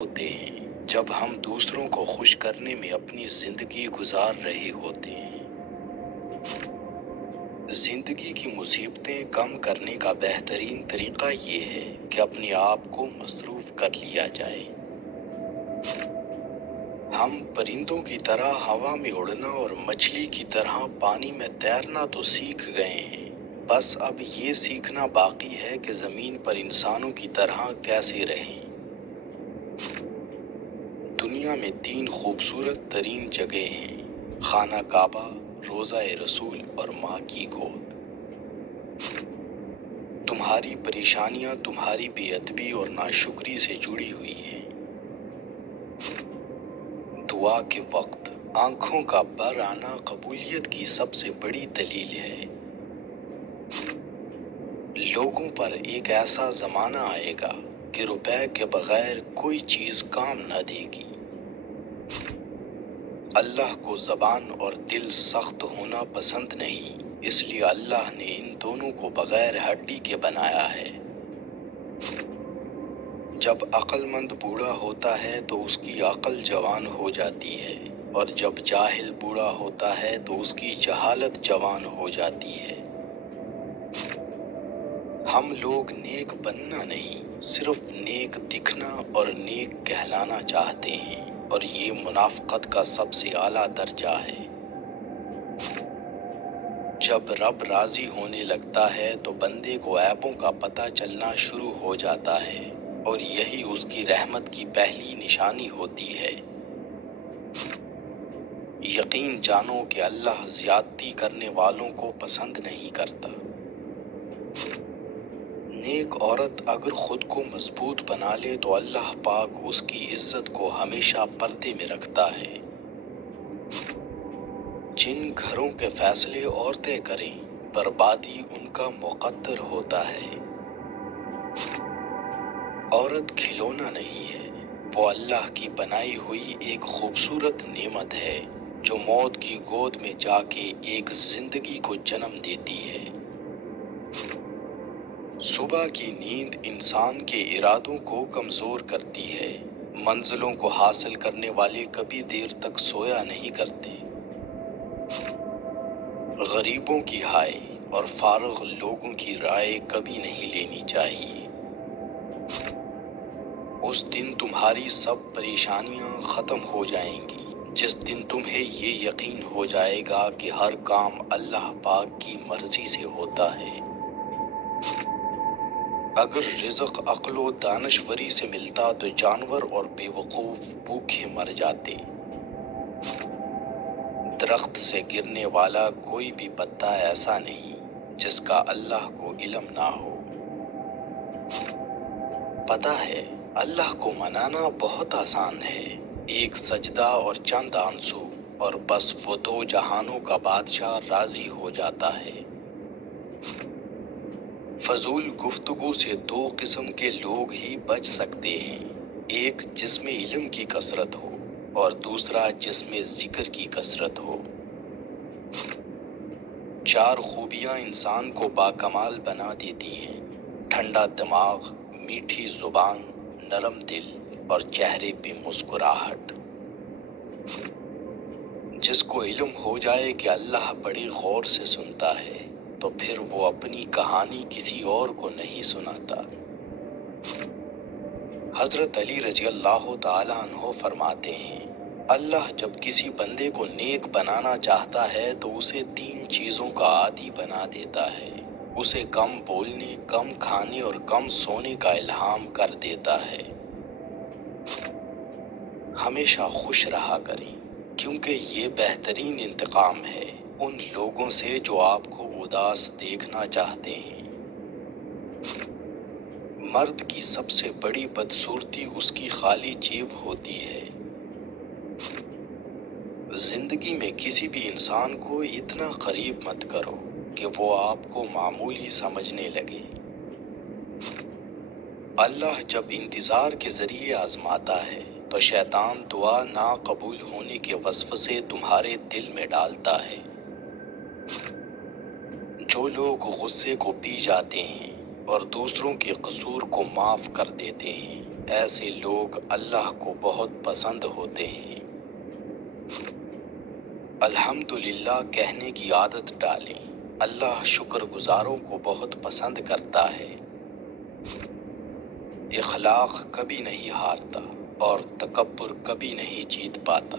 ہوتے ہیں جب ہم دوسروں کو خوش کرنے میں اپنی زندگی گزار رہے ہوتے ہیں۔ زندگی کی مصیبتیں کم کرنے کا بہترین طریقہ یہ ہے کہ اپنے آپ کو مصروف کر لیا جائے۔ ہم پرندوں کی طرح ہوا میں اڑنا اور مچھلی کی طرح پانی میں تیرنا تو سیکھ گئے ہیں، بس اب یہ سیکھنا باقی ہے کہ زمین پر انسانوں کی طرح کیسے رہیں۔ دنیا میں 3 خوبصورت ترین جگہیں ہیں: خانہ کعبہ، روضہ رسول اور ماں کی گود۔ تمہاری پریشانیاں تمہاری بے ادبی اور ناشکری سے جڑی ہوئی ہیں۔ دعا کے وقت آنکھوں کا بھر آنا قبولیت کی سب سے بڑی دلیل ہے۔ لوگوں پر ایک ایسا زمانہ آئے گا کہ روپے کے بغیر کوئی چیز کام نہ دے گی۔ اللہ کو زبان اور دل سخت ہونا پسند نہیں، اس لیے اللہ نے ان دونوں کو بغیر ہڈی کے بنایا ہے۔ جب عقل مند بوڑھا ہوتا ہے تو اس کی عقل جوان ہو جاتی ہے، اور جب جاہل بوڑھا ہوتا ہے تو اس کی جہالت جوان ہو جاتی ہے۔ ہم لوگ نیک بننا نہیں، صرف نیک دکھنا اور نیک کہلانا چاہتے ہیں، اور یہ منافقت کا سب سے اعلیٰ درجہ ہے۔ جب رب راضی ہونے لگتا ہے تو بندے کو عیبوں کا پتہ چلنا شروع ہو جاتا ہے، اور یہی اس کی رحمت کی پہلی نشانی ہوتی ہے۔ یقین جانو کہ اللہ زیادتی کرنے والوں کو پسند نہیں کرتا۔ نیک عورت اگر خود کو مضبوط بنا لے تو اللہ پاک اس کی عزت کو ہمیشہ پردے میں رکھتا ہے۔ جن گھروں کے فیصلے عورتیں کریں، بربادی ان کا مقدر ہوتا ہے۔ عورت کھلونا نہیں ہے، وہ اللہ کی بنائی ہوئی ایک خوبصورت نعمت ہے جو موت کی گود میں جا کے ایک زندگی کو جنم دیتی ہے۔ صبح کی نیند انسان کے ارادوں کو کمزور کرتی ہے۔ منزلوں کو حاصل کرنے والے کبھی دیر تک سویا نہیں کرتے۔ غریبوں کی ہائے اور فارغ لوگوں کی رائے کبھی نہیں لینی چاہیے۔ اس دن تمہاری سب پریشانیاں ختم ہو جائیں گی جس دن تمہیں یہ یقین ہو جائے گا کہ ہر کام اللہ پاک کی مرضی سے ہوتا ہے۔ اگر رزق عقل و دانشوری سے ملتا تو جانور اور بے وقوف بھوکے مر جاتے۔ درخت سے گرنے والا کوئی بھی پتا ایسا نہیں جس کا اللہ کو علم نہ ہو۔ پتہ ہے اللہ کو منانا بہت آسان ہے، ایک سجدہ اور چند آنسو، اور بس وہ 2 جہانوں کا بادشاہ راضی ہو جاتا ہے۔ فضول گفتگو سے 2 قسم کے لوگ ہی بچ سکتے ہیں، ایک جس میں علم کی کثرت ہو اور دوسرا جس میں ذکر کی کثرت ہو۔ 4 خوبیاں انسان کو باکمال بنا دیتی ہیں: ٹھنڈا دماغ، میٹھی زبان، نرم دل اور چہرے پہ مسکراہٹ۔ جس کو علم ہو جائے کہ اللہ بڑے غور سے سنتا ہے تو پھر وہ اپنی کہانی کسی اور کو نہیں سناتا۔ حضرت علی رضی اللہ تعالیٰ عنہ فرماتے ہیں، اللہ جب کسی بندے کو نیک بنانا چاہتا ہے تو اسے 3 چیزوں کا عادی بنا دیتا ہے۔ اسے کم بولنے، کم کھانے اور کم سونے کا الہام کر دیتا ہے۔ ہمیشہ خوش رہا کریں، کیونکہ یہ بہترین انتقام ہے ان لوگوں سے جو آپ کو اداس دیکھنا چاہتے ہیں۔ مرد کی سب سے بڑی بدصورتی اس کی خالی جیب ہوتی ہے۔ زندگی میں کسی بھی انسان کو اتنا قریب مت کرو کہ وہ آپ کو معمولی سمجھنے لگے۔ اللہ جب انتظار کے ذریعے آزماتا ہے تو شیطان دعا نہ قبول ہونے کے وسوسے تمہارے دل میں ڈالتا ہے۔ جو لوگ غصے کو پی جاتے ہیں اور دوسروں کے قصور کو معاف کر دیتے ہیں ایسے لوگ اللہ کو بہت پسند ہوتے ہیں۔ الحمدللہ کہنے کی عادت ڈالیں۔ اللہ شکر گزاروں کو بہت پسند کرتا ہے۔ اخلاق کبھی نہیں ہارتا اور تکبر کبھی نہیں جیت پاتا۔